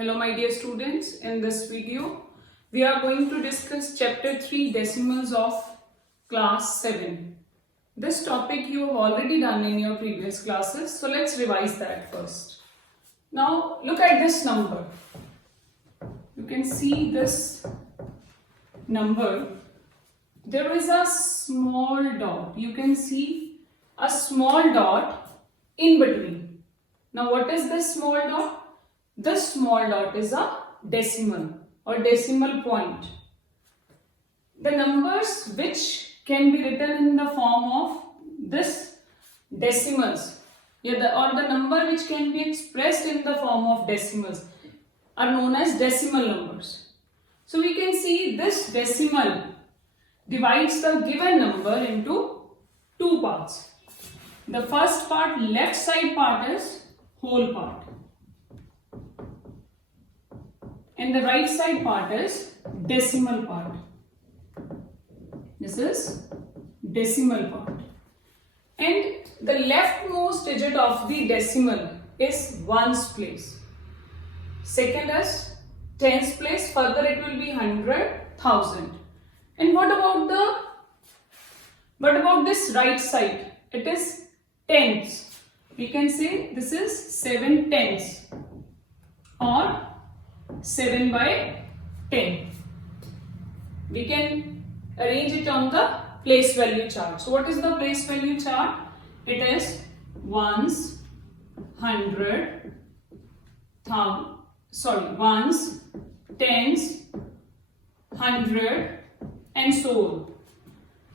Hello my dear students, in this video we are going to discuss chapter 3 decimals of class 7. This topic you have already done in your previous classes, so let's revise that first. Now look at this number. You can see this number. There is a small dot. You can see a small dot in between. Now what is this small dot? This small dot is a decimal or decimal point. The numbers which can be written in the form of this decimals or the number which can be expressed in the form of decimals are known as decimal numbers. So we can see this decimal divides the given number into two parts. The first part, left side part, is whole part. And the right side part is decimal part. This is decimal part. And the leftmost digit of the decimal is ones place. Second is tens place. Further it will be 100, 1000. And what about this right side? It is tens. We can say this is 7 tens or 7 by 10. We can arrange it on the place value chart. So what is the place value chart? It is ones, ones, tens, 100 and so on.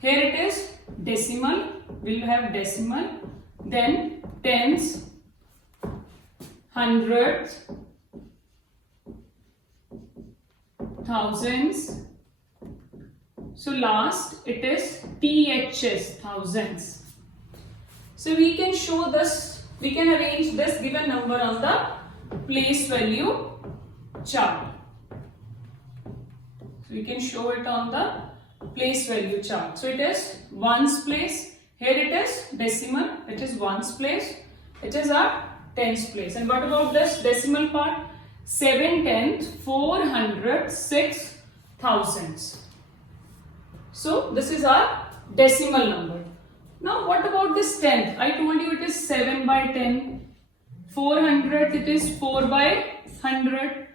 Here it is decimal. We will have decimal, then tens, hundreds, thousands. So last it is THS, thousands. So we can show this, we can arrange this given number on the place value chart. So we can show it on the place value chart. So it is ones place. Here it is decimal. It is ones place. It is our tens place. And what about this decimal part? 7 tenths, 400, 6 thousands. So this is our decimal number. Now what about this tenth? I told you it is 7 by 10. 400, it is 4 by 100.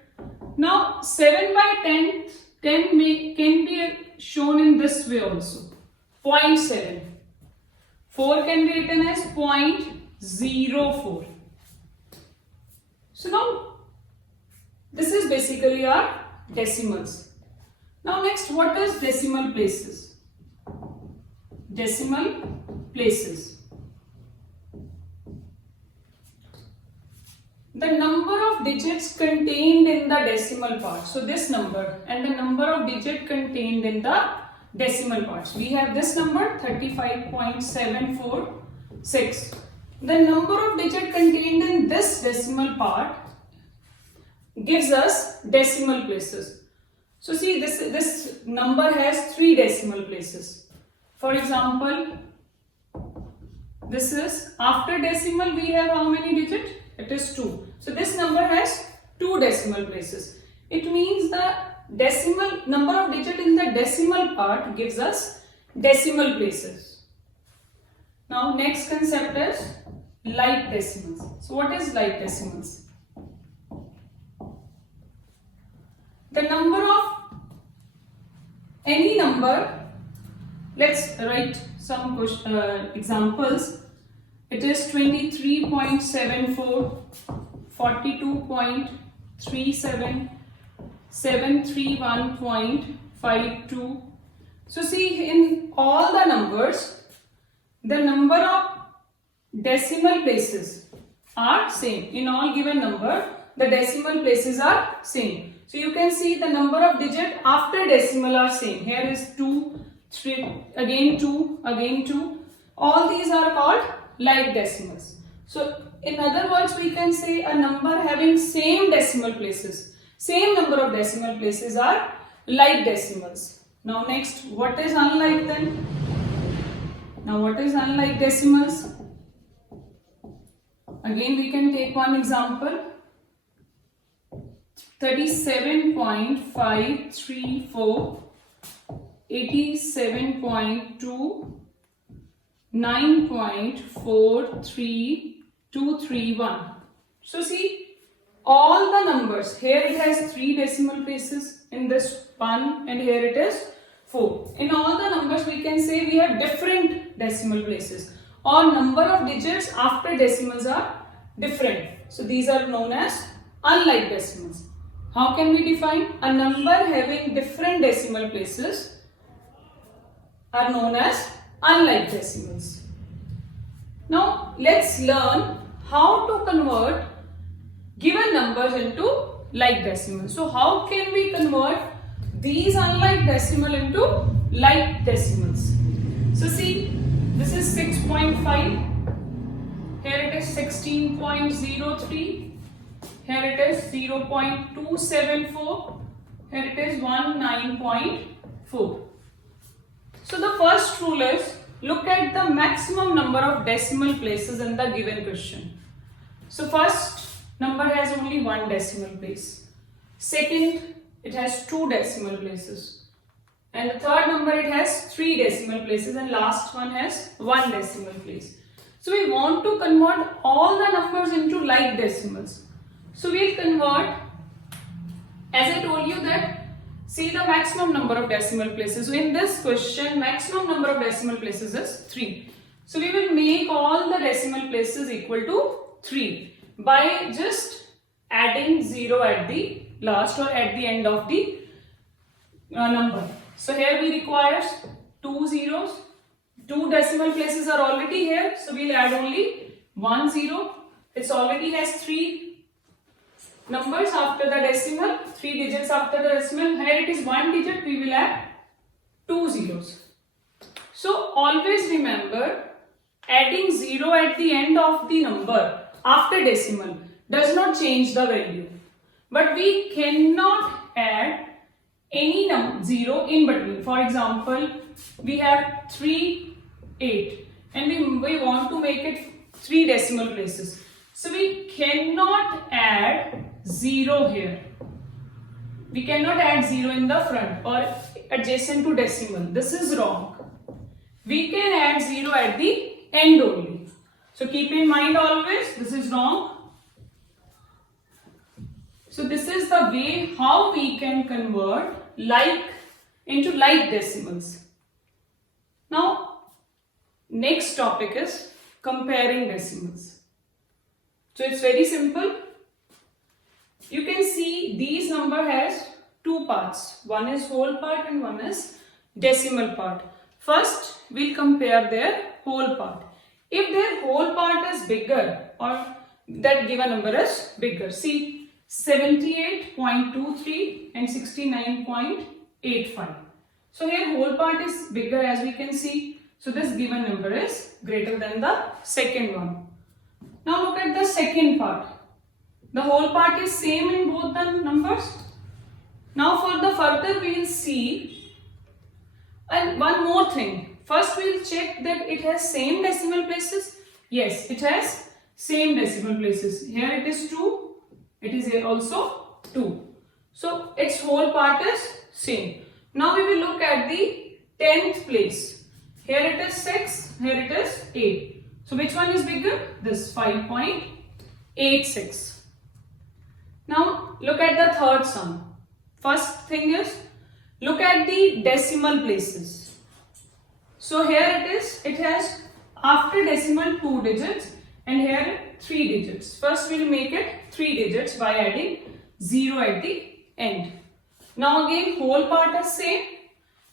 Now 7 by 10 can be shown in this way also. 0.7. 4 can be written as 0.04. So now this is basically our decimals. Now next, what is decimal places? Decimal places. The number of digits contained in the decimal part. So this number and the number of digits contained in the decimal parts. We have this number 35.746. The number of digits contained in this decimal part gives us decimal places. So see, this number has 3 decimal places. For example, this is after decimal we have how many digits? It is 2. So this number has 2 decimal places. It means the decimal number of digits in the decimal part gives us decimal places. Now next concept is like decimals. So what is like decimals? The number of any number, let's write some examples. It is 23.74, 42.37, 731.52. So see, in all the numbers, the number of decimal places are same. In all given number, the decimal places are same. So you can see the number of digits after decimal are same. Here is 2, 3, again 2, again 2. All these are called like decimals. So in other words, we can say a number having same decimal places. Same number of decimal places are like decimals. Now next, what is unlike then? Now what is unlike decimals? Again we can take one example. 37.534, 87.2, 9.43231. So see, all the numbers, here it has 3 decimal places in this one, and here it is 4. In all the numbers we can say we have different decimal places, or number of digits after decimals are different. So these are known as unlike decimals. How can we define? A number having different decimal places are known as unlike decimals. Now let's learn how to convert given numbers into like decimals. So how can we convert these unlike decimal into like decimals? So see, this is 6.5, here it is 16.03, here it is 0.274, here it is 19.4. So the first rule is, look at the maximum number of decimal places in the given question. So first number has only 1 decimal place. Second, it has 2 decimal places. And the third number, it has 3 decimal places, and last one has 1 decimal place. So we want to convert all the numbers into like decimals. So we'll convert, as I told you that, see the maximum number of decimal places. So in this question, maximum number of decimal places is 3. So we will make all the decimal places equal to 3 by just adding 0 at the last or at the end of the number. So here we require 2 zeros. 2 decimal places are already here, so we'll add only 1 0. It already has 3 numbers after the decimal, 3 digits after the decimal. Here it is 1 digit, we will add 2 zeros. So always remember, adding 0 at the end of the number after decimal does not change the value. But we cannot add any 0 in between. For example, we have 3, 8 and we want to make it 3 decimal places. So we cannot add 0 here. We cannot add 0 in the front or adjacent to decimal. This is wrong. We can add 0 at the end only. So keep in mind always, this is wrong. So this is the way how we can convert like into like decimals. Now next topic is comparing decimals. So it's very simple. You can see these number has 2 parts. One is whole part and one is decimal part. First we'll compare their whole part. If their whole part is bigger or that given number is bigger, see 78.23 and 69.85. So here whole part is bigger, as we can see. So this given number is greater than the second one. Now look at the second part. The whole part is same in both the numbers. Now for the further we will see, and one more thing. First we will check that it has same decimal places. Yes, it has same decimal places. Here it is 2. It is here also 2. So its whole part is same. Now we will look at the 10th place. Here it is 6, here it is 8. So which one is bigger? This 5.86. Now look at the third sum. First thing is, look at the decimal places. So here it has after decimal 2 digits and here 3 digits. First we will make it 3 digits by adding 0 at the end. Now again whole part is same.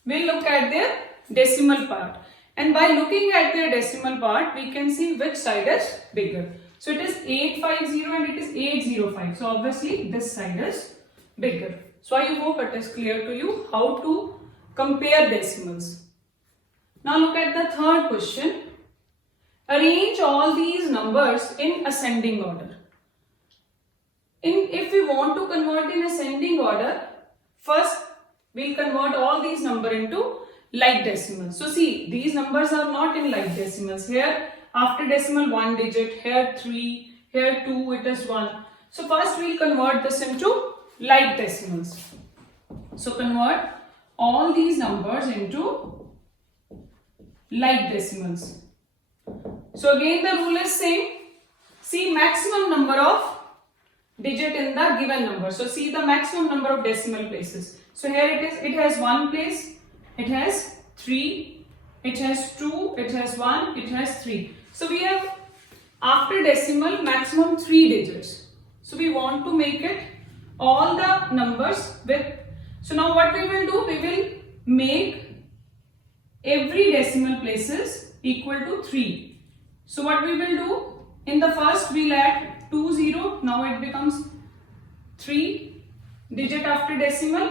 We'll look at their decimal part. And by looking at their decimal part, we can see which side is bigger. So it is 850 and it is 805. So obviously this side is bigger. So I hope it is clear to you how to compare decimals. Now look at the third question. Arrange all these numbers in ascending order. If we want to convert in ascending order, first we'll convert all these numbers into like decimals. So see, these numbers are not in like decimals. Here after decimal 1 digit, here 3, here 2, it is 1. So first we'll convert this into like decimals. So convert all these numbers into like decimals. So again the rule is same. See maximum number of digit in the given number. So see the maximum number of decimal places. So here it is, it has 1 place, it has 3, it has 2, it has 1, it has 3. So we have after decimal maximum 3 digits. So we want to make it all the numbers with. So now what we will do, we will make every decimal places equal to 3. So what we will do, in the first we'll add 2 0, now it becomes 3 digit after decimal.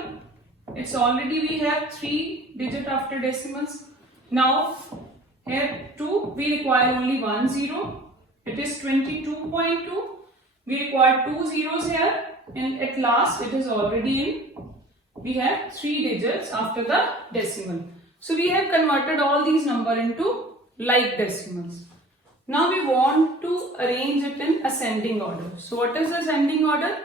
It's already we have 3 digit after decimals. Now here 2, we require only 1 0. It is 22.2. We require 2 zeros here, and at last it is already in. We have 3 digits after the decimal. So we have converted all these numbers into like decimals. Now we want to arrange it in ascending order. So what is ascending order?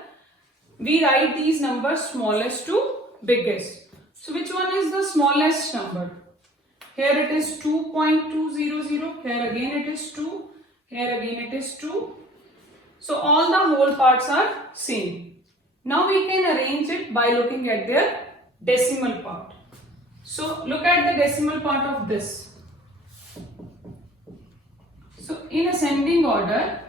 We write these numbers smallest to biggest. So which one is the smallest number? Here it is 2.200. Here again it is 2. Here again it is 2. So all the whole parts are same. Now we can arrange it by looking at their decimal part. So look at the decimal part of this. So in ascending order,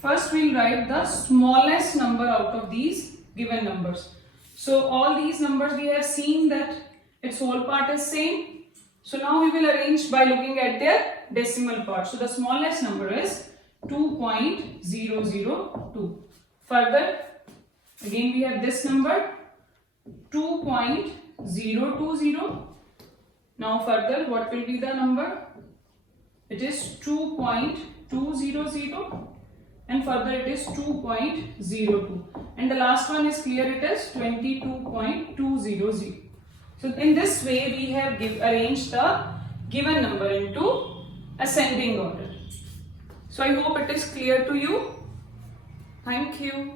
first we'll write the smallest number out of these given numbers. So all these numbers we have seen that its whole part is same. So now we will arrange by looking at their decimal part. So the smallest number is 2.002. Further, again we have this number 2.020. Now further, what will be the number? It is 2.200, and further it is 2.02, and the last one is clear, it is 22.200. So in this way we have arranged the given number into ascending order. So I hope it is clear to you. Thank you.